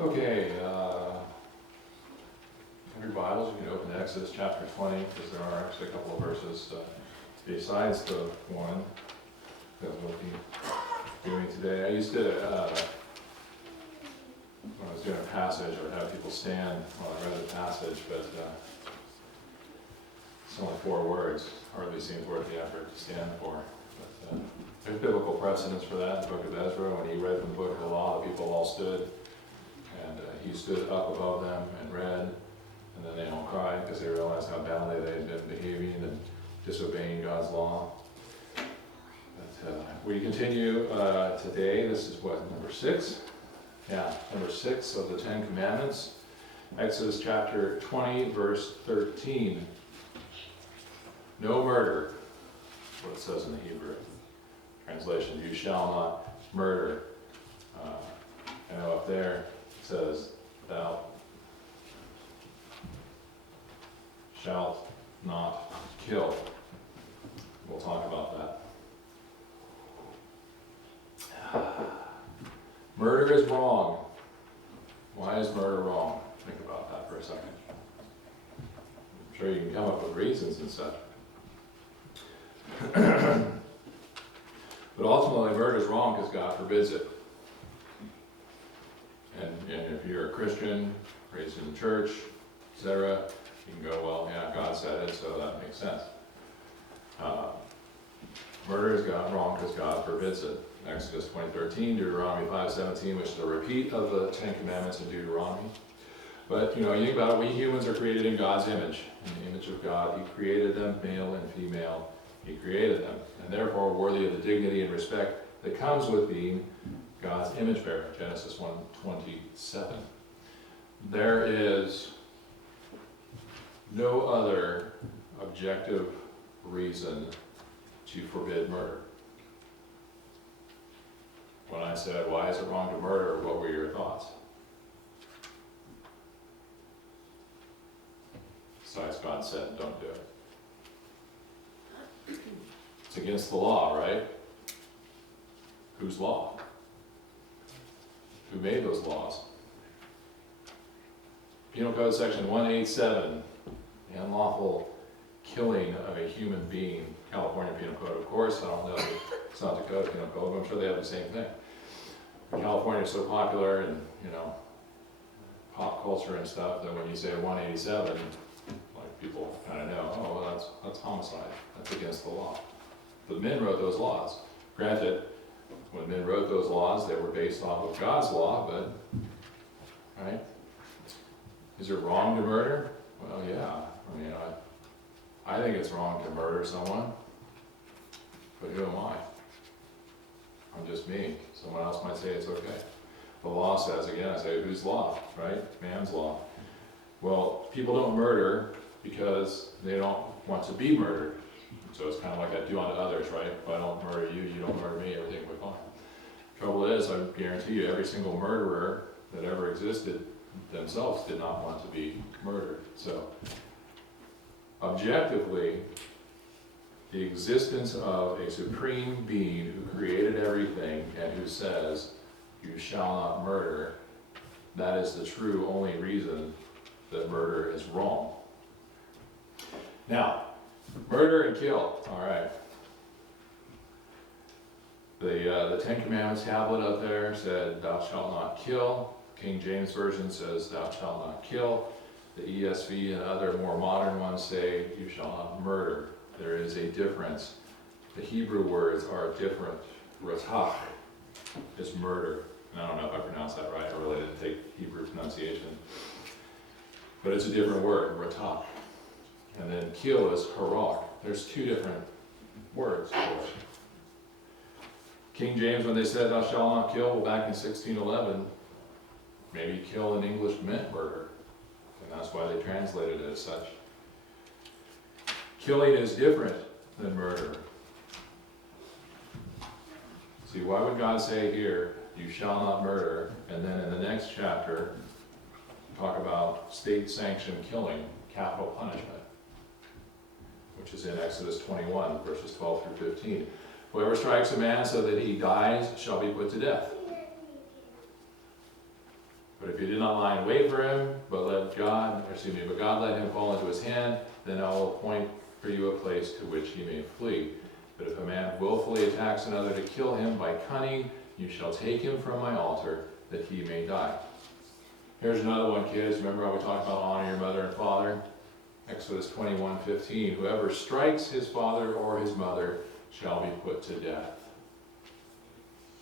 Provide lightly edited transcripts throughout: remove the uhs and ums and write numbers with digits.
Okay, in your Bibles, you can open to Exodus chapter 20, because there are actually a couple of verses besides the one that we'll be doing today. I used to, when I was doing a passage, I would have people stand while I read the passage, but it's only 4 words. Hardly seems worth the effort to stand for. But there's biblical precedence for that in the book of Ezra. When he read from the book of the law, the people all stood, and he stood up above them and read, and then they all cried because they realized how badly they had been behaving and disobeying God's law. But we continue today. This is what, number 6? Yeah, number 6 of the 10 Commandments. Exodus chapter 20, verse 13. No murder, that's what it says in the Hebrew translation. You shall not murder. I know up there it says, thou shalt not kill. We'll talk about that. Murder is wrong. Why is murder wrong? Think about that for a second. I'm sure you can come up with reasons and such. But ultimately, murder is wrong because God forbids it. And if you're a Christian, raised in the church, etc., you can go, well, yeah, God said it, so that makes sense. Murder is wrong because God forbids it. Exodus 20:13, Deuteronomy 5:17, which is a repeat of the 10 Commandments in Deuteronomy. But, you think about it, we humans are created in God's image. In the image of God, He created them, male and female. He created them, and therefore worthy of the dignity and respect that comes with being God's image bearer. Genesis 1:27. There is no other objective reason to forbid murder. When I said, why is it wrong to murder, what were your thoughts? Besides, God said, don't do it. It's against the law, right? Whose law? Who made those laws? Penal Code section 187, the unlawful killing of a human being. California Penal Code, of course. I don't know, it's not Dakota Penal Code, but I'm sure they have the same thing. California is so popular and, pop culture and stuff that when you say 187, like people kind of know, oh, well, that's homicide. That's against the law. But men wrote those laws. Granted, when men wrote those laws, they were based off of God's law, but, right? Is it wrong to murder? Well, yeah. I think it's wrong to murder someone, but who am I? I'm just me. Someone else might say it's okay. The law says, again, I say, whose law, right? Man's law. Well, people don't murder because they don't want to be murdered. So it's kind of like I do unto others, right? If I don't murder you, you don't murder me, everything will be fine. Trouble is, I guarantee you, every single murderer that ever existed themselves did not want to be murdered. So, objectively, the existence of a supreme being who created everything and who says, you shall not murder, that is the true only reason that murder is wrong. Now, murder and kill, all right. The 10 Commandments tablet up there said, thou shalt not kill. King James Version says, thou shalt not kill. The ESV and other more modern ones say, you shall not murder. There is a difference. The Hebrew words are different. Ratach is murder. And I don't know if I pronounced that right. I really didn't take Hebrew pronunciation. But it's a different word, ratach. And then kill is harak. There's 2 different words for it. King James, when they said, thou shalt not kill, well, back in 1611, maybe kill in English meant murder. And that's why they translated it as such. Killing is different than murder. See, why would God say here, you shall not murder, and then in the next chapter, talk about state-sanctioned killing, capital punishment, which is in Exodus 21, verses 12 through 15. Whoever strikes a man so that he dies shall be put to death. But But if you did not lie in wait for him, but God let him fall into his hand, then I will appoint for you a place to which he may flee. But if a man willfully attacks another to kill him by cunning, you shall take him from my altar, that he may die. Here's another one, kids. Remember how we talked about honor your mother and father? Exodus 21:15. Whoever strikes his father or his mother shall be put to death.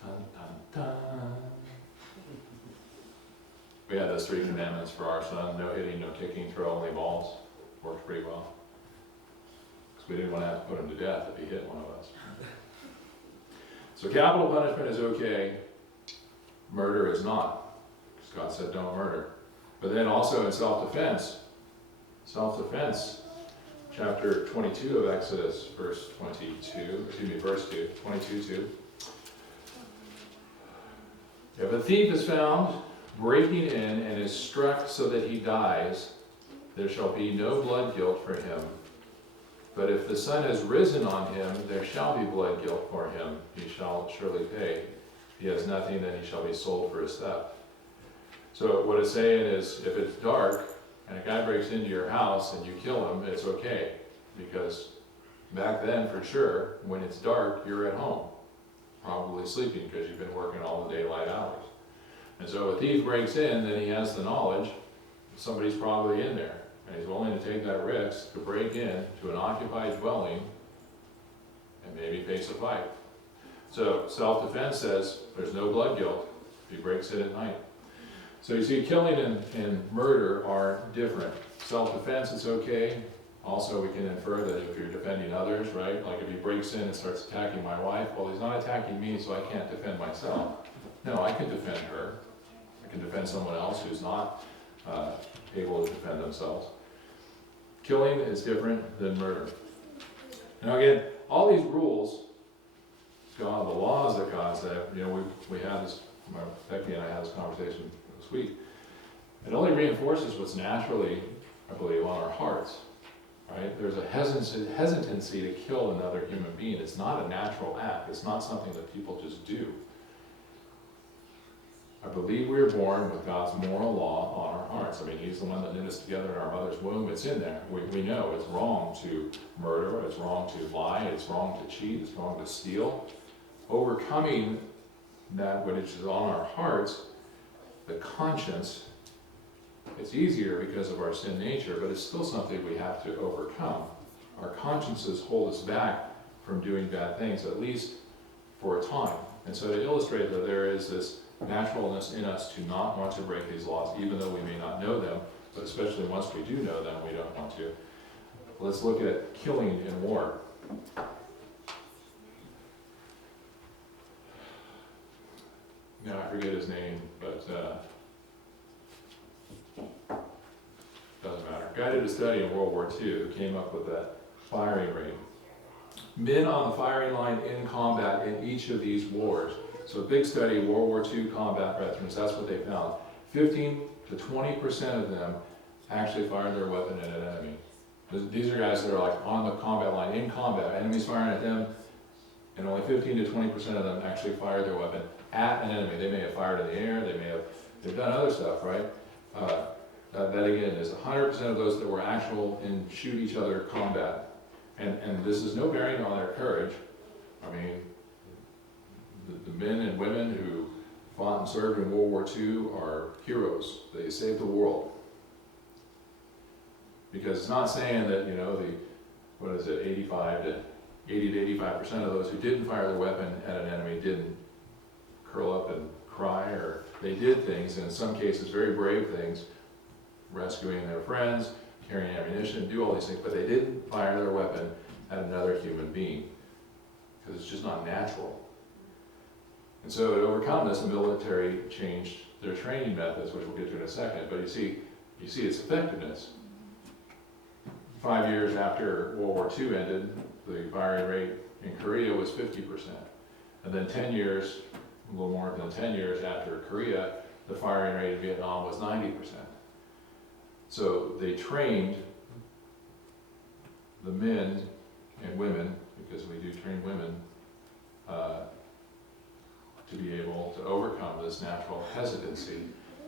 Dun, dun, dun. We had those 3 commandments for our son. No hitting, no kicking, throw only balls. Worked pretty well. Because we didn't want to have to put him to death if he hit one of us. So capital punishment is okay. Murder is not. Because God said don't murder. But then also in self-defense, chapter 22 of Exodus, verse 2, 22:2. If a thief is found breaking in and is struck so that he dies, there shall be no blood guilt for him. But if the sun has risen on him, there shall be blood guilt for him. He shall surely pay. If he has nothing, then he shall be sold for his theft. So what it's saying is, if it's dark and a guy breaks into your house and you kill him, it's okay. Because back then, for sure, when it's dark, you're at home, probably sleeping because you've been working all the daylight hours. And so if a thief breaks in, then he has the knowledge somebody's probably in there. And he's willing to take that risk to break in to an occupied dwelling and maybe face a fight. So self-defense says there's no blood guilt if he breaks in at night. So you see, killing and murder are different. Self-defense is okay. Also, we can infer that if you're defending others, right? Like if he breaks in and starts attacking my wife, well, he's not attacking me, so I can't defend myself. No, I can defend her. I can defend someone else who's not able to defend themselves. Killing is different than murder. Now again, all these rules, God, the laws that God said, we had this, Becky and I had this conversation this week. It only reinforces what's naturally, I believe, on our hearts. Right? There's a hesitancy to kill another human being. It's not a natural act. It's not something that people just do. I believe we are born with God's moral law on our hearts. I mean, He's the one that knit us together in our mother's womb. It's in there. We know it's wrong to murder. It's wrong to lie. It's wrong to cheat. It's wrong to steal. Overcoming that which is on our hearts, the conscience, it's easier because of our sin nature, but it's still something we have to overcome. Our consciences hold us back from doing bad things, at least for a time. And so to illustrate that there is this naturalness in us to not want to break these laws, even though we may not know them, but especially once we do know them, we don't want to. Let's look at killing in war. Now I forget his name, but doesn't matter. A guy did a study in World War II who came up with that firing rate. Men on the firing line in combat in each of these wars. So a big study, World War II combat veterans, that's what they found. 15 to 20% of them actually fired their weapon at an enemy. These are guys that are like on the combat line, in combat, enemies firing at them, and only 15 to 20% of them actually fired their weapon at an enemy. They may have fired in the air, they've done other stuff, right? That again is 100% of those that were actual in shoot each other combat. And this is no bearing on their courage. I mean, the men and women who fought and served in World War II are heroes. They saved the world. Because it's not saying that, 80 to 85% of those who didn't fire their weapon at an enemy didn't curl up and cry, or they did things, and in some cases very brave things, rescuing their friends, carrying ammunition, do all these things, but they didn't fire their weapon at another human being, because it's just not natural. And so to overcome this, the military changed their training methods, which we'll get to in a second, but you see its effectiveness. 5 years after World War II ended, the firing rate in Korea was 50%. And then 10 years, a little more than 10 years after Korea, the firing rate in Vietnam was 90%. So they trained the men and women, because we do train women, to be able to overcome this natural hesitancy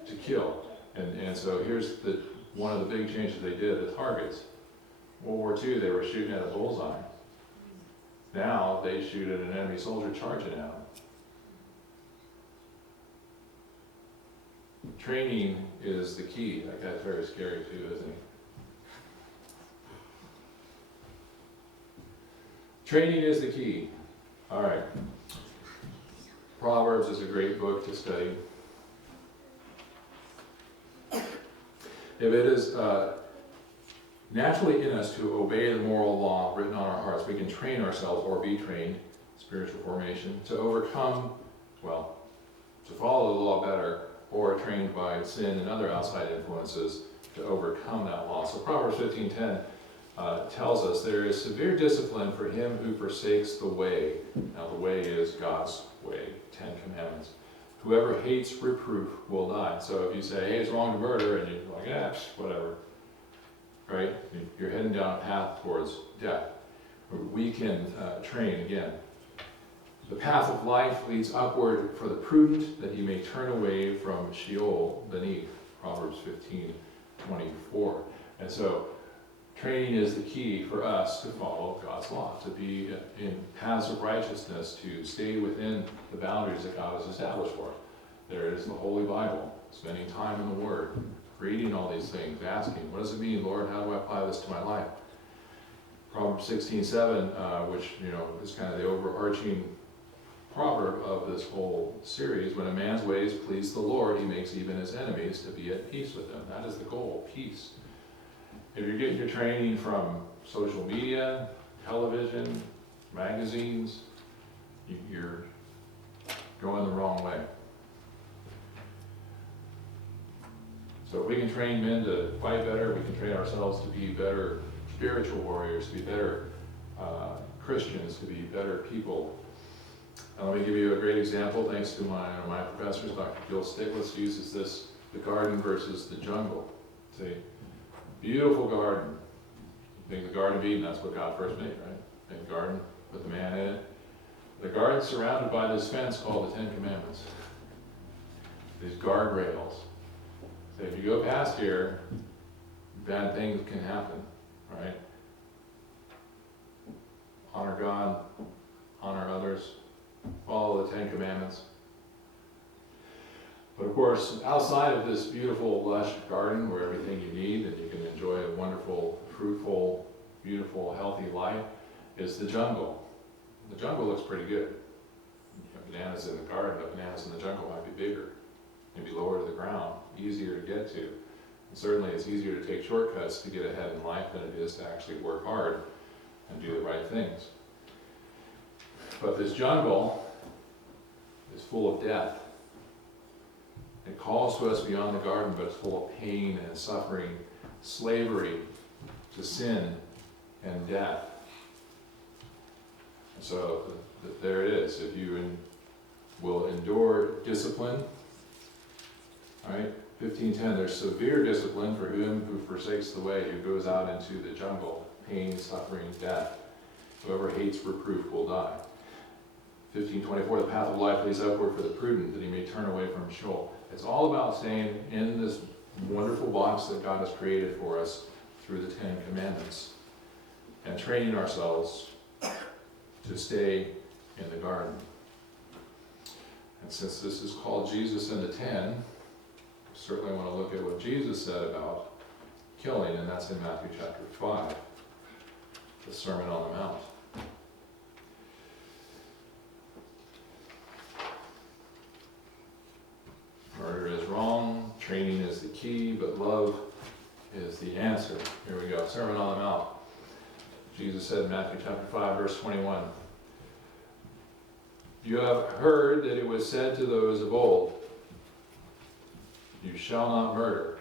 to kill. And so here's one of the big changes they did, the targets. World War II, they were shooting at a bullseye. Now they shoot at an enemy soldier charging at them. Training is the key. That guy's very scary too, isn't he? Training is the key. All right. Proverbs is a great book to study. If it is naturally in us to obey the moral law written on our hearts, we can train ourselves or be trained, spiritual formation, to overcome, well, to follow the law better, or trained by sin and other outside influences to overcome that law. So Proverbs 15:10 tells us there is severe discipline for him who forsakes the way. Now the way is God's way, 10 Commandments. Whoever hates reproof will die. So if you say, hey, it's wrong to murder, and you're like, yeah, whatever, right? You're heading down a path towards death. We can train again. The path of life leads upward for the prudent, that he may turn away from Sheol beneath. Proverbs 15:24. And so training is the key for us to follow God's law, to be in paths of righteousness, to stay within the boundaries that God has established for us. There is the Holy Bible, spending time in the Word, reading all these things, asking, what does it mean, Lord? How do I apply this to my life? Proverbs 16:7, which is kind of the overarching proverb of this whole series. When a man's ways please the Lord, he makes even his enemies to be at peace with him. That is the goal, peace. If you're getting your training from social media, television, magazines, you're going the wrong way. So if we can train men to fight better, we can train ourselves to be better spiritual warriors, to be better Christians, to be better people. Let me give you a great example, thanks to my professors. Dr. Jill Stiglitz uses this, the garden versus the jungle. See, beautiful garden. You think the Garden of Eden, that's what God first made, right? Made the garden, put the man in it. The garden's surrounded by this fence called the 10 Commandments. These guardrails. So if you go past here, bad things can happen, right? Honor God, honor others, follow the 10 Commandments. But of course, outside of this beautiful, lush garden where everything you need and you can enjoy a wonderful, fruitful, beautiful, healthy life, is the jungle. The jungle looks pretty good. You have bananas in the garden, but bananas in the jungle might be bigger, maybe lower to the ground, easier to get to. And certainly it's easier to take shortcuts to get ahead in life than it is to actually work hard and do the right things. But this jungle is full of death. It calls to us beyond the garden, but it's full of pain and suffering, slavery to sin and death. So there it is. If you will endure discipline, all right, 15:10, there's severe discipline for him who forsakes the way, who goes out into the jungle, pain, suffering, death. Whoever hates reproof will die. 15:24, the path of life leads upward for the prudent, that he may turn away from Sheol. It's all about staying in this wonderful box that God has created for us through the 10 Commandments and training ourselves to stay in the garden. And since this is called Jesus and the 10, we certainly want to look at what Jesus said about killing, and that's in Matthew chapter 5, the Sermon on the Mount. Murder is wrong, training is the key, but love is the answer. Here we go, Sermon on the Mount. Jesus said in Matthew chapter 5, verse 21, "You have heard that it was said to those of old, 'You shall not murder,'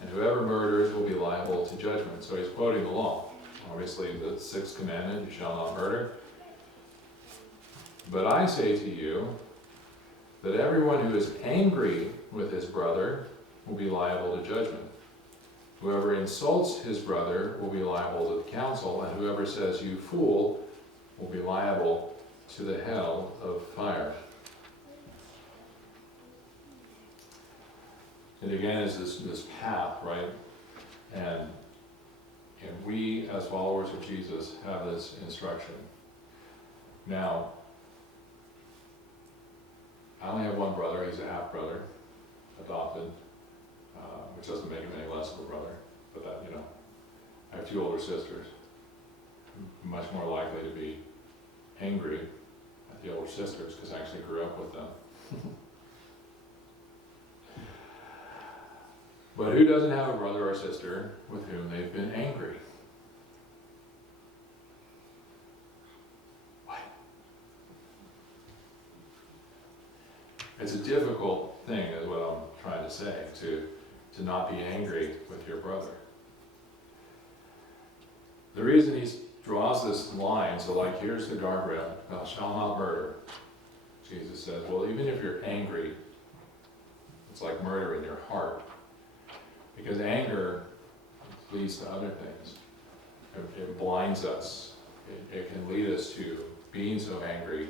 and whoever murders will be liable to judgment." So he's quoting the law. Obviously the 6th commandment, you shall not murder. "But I say to you, that everyone who is angry with his brother will be liable to judgment. Whoever insults his brother will be liable to the council, and whoever says, 'You fool,' will be liable to the hell of fire." it again is this path, right? And we, as followers of Jesus, have this instruction. Now, I only have one brother. He's a half-brother, adopted, which doesn't make him any less of a brother. But that, I have two older sisters. I'm much more likely to be angry at the older sisters because I actually grew up with them. But who doesn't have a brother or sister with whom they've been angry? What? It's a difficult thing, is what I'm trying to say, to not be angry with your brother. The reason he draws this line, so like here's the guardrail, thou shalt not murder. Jesus says, well, even if you're angry, it's like murder in your heart. Because anger leads to other things. It blinds us. It can lead us to being so angry,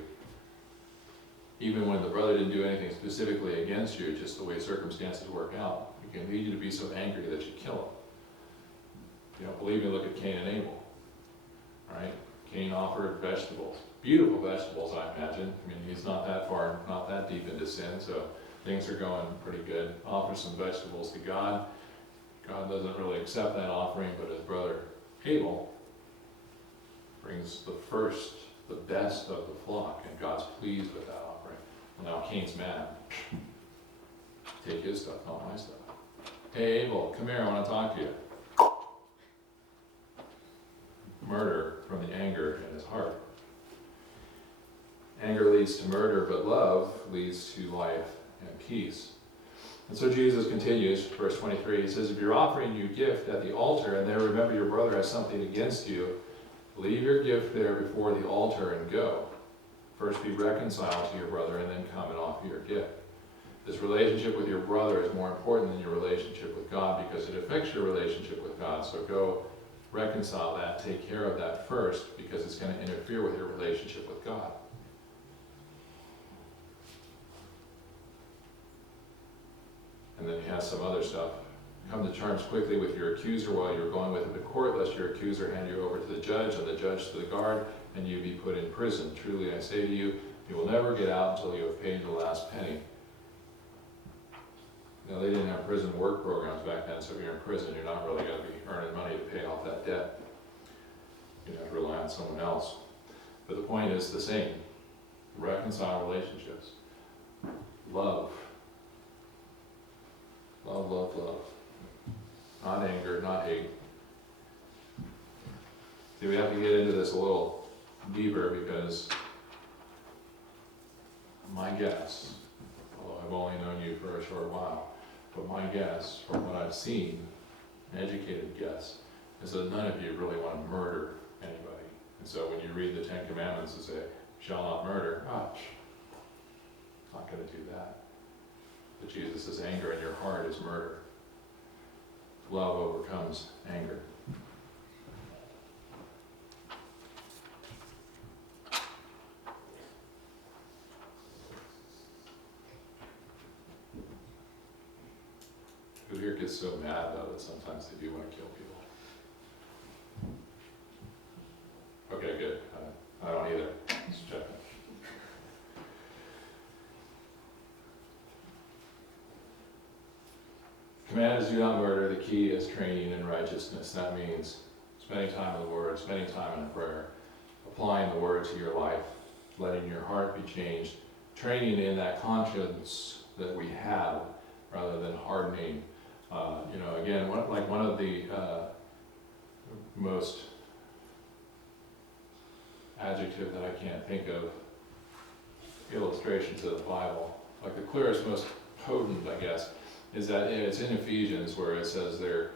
even when the brother didn't do anything specifically against you, just the way circumstances work out. It can lead you to be so angry that you kill him. You don't believe me? Look at Cain and Abel. Right? Cain offered vegetables. Beautiful vegetables, I imagine. I mean, he's not that far, not that deep into sin, so things are going pretty good. Offers some vegetables to God. God doesn't really accept that offering, but his brother Abel brings the first, the best of the flock, and God's pleased with that offering. Well, now Cain's mad. Take his stuff, not my stuff. Hey Abel, come here, I want to talk to you. Murder from the anger in his heart. Anger leads to murder, but love leads to life and peace. And so Jesus continues, verse 23, he says, if you're offering your gift at the altar and there remember your brother has something against you, leave your gift there before the altar and go. First be reconciled to your brother and then come and offer your gift. This relationship with your brother is more important than your relationship with God because it affects your relationship with God. So go reconcile that, take care of that first because it's going to interfere with your relationship with God. And then he has some other stuff. Come to terms quickly with your accuser while you're going with him to court, lest your accuser hand you over to the judge, and the judge to the guard, and you be put in prison. Truly I say to you, you will never get out until you have paid the last penny. Now, they didn't have prison work programs back then, so if you're in prison, you're not really going to be earning money to pay off that debt. You have to rely on someone else. But the point is the same. Reconcile relationships. Love. Love, love, love. Not anger, not hate. See, we have to get into this a little deeper because my guess, although I've only known you for a short while, but my guess, from what I've seen, an educated guess, is that none of you really want to murder anybody. And so when you read the Ten Commandments and say, shall not murder, not going to do that. But Jesus' anger in your heart is murder. Love overcomes anger. Who here gets so mad though that sometimes they do want to kill people? Okay, good. I don't either. Just checking. Command is do not murder. The key is training in righteousness. That means spending time in the Word, spending time in prayer, applying the Word to your life, letting your heart be changed, training in that conscience that we have rather than hardening. Again, one of the most adjective that I can't think of illustrations of the Bible, like the clearest, most potent, I guess, is that it's in Ephesians where it says their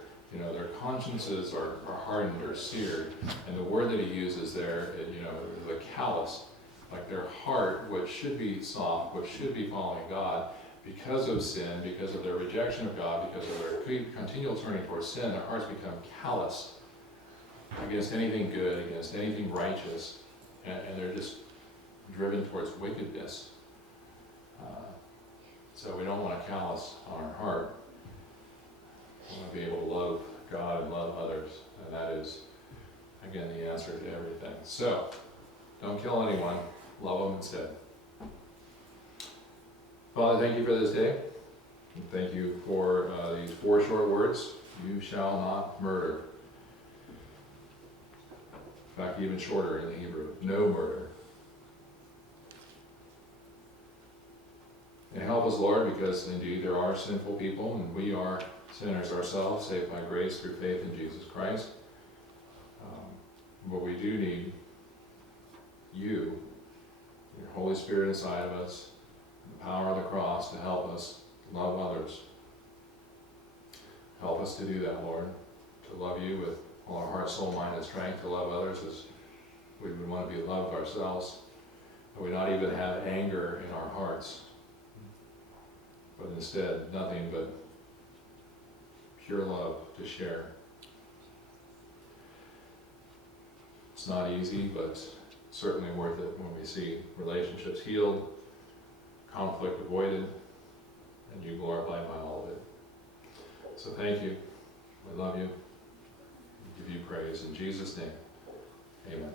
consciences are hardened or seared, and the word that he uses there, is a callous, like their heart, which should be soft, which should be following God, because of sin, because of their rejection of God, because of their continual turning towards sin, their hearts become callous against anything good, against anything righteous, and they're just driven towards wickedness. So we don't want to callous on our heart. I want to be able to love God and love others, and that is, again, the answer to everything. So, don't kill anyone, love them instead. Father, thank you for this day. And thank you for these 4 short words. You shall not murder. In fact, even shorter in the Hebrew. No murder. And help us, Lord, because indeed there are sinful people, and we are sinners ourselves, saved by grace through faith in Jesus Christ. But we do need you, your Holy Spirit inside of us, the power of the cross to help us love others. Help us to do that, Lord, to love you with all our heart, soul, mind, and strength, to love others as we would want to be loved ourselves. That we not even have anger in our hearts, but instead nothing but pure love to share. It's not easy, but certainly worth it when we see relationships healed, conflict avoided, and you glorified by all of it. So thank you. We love you. We give you praise. In Jesus' name, amen.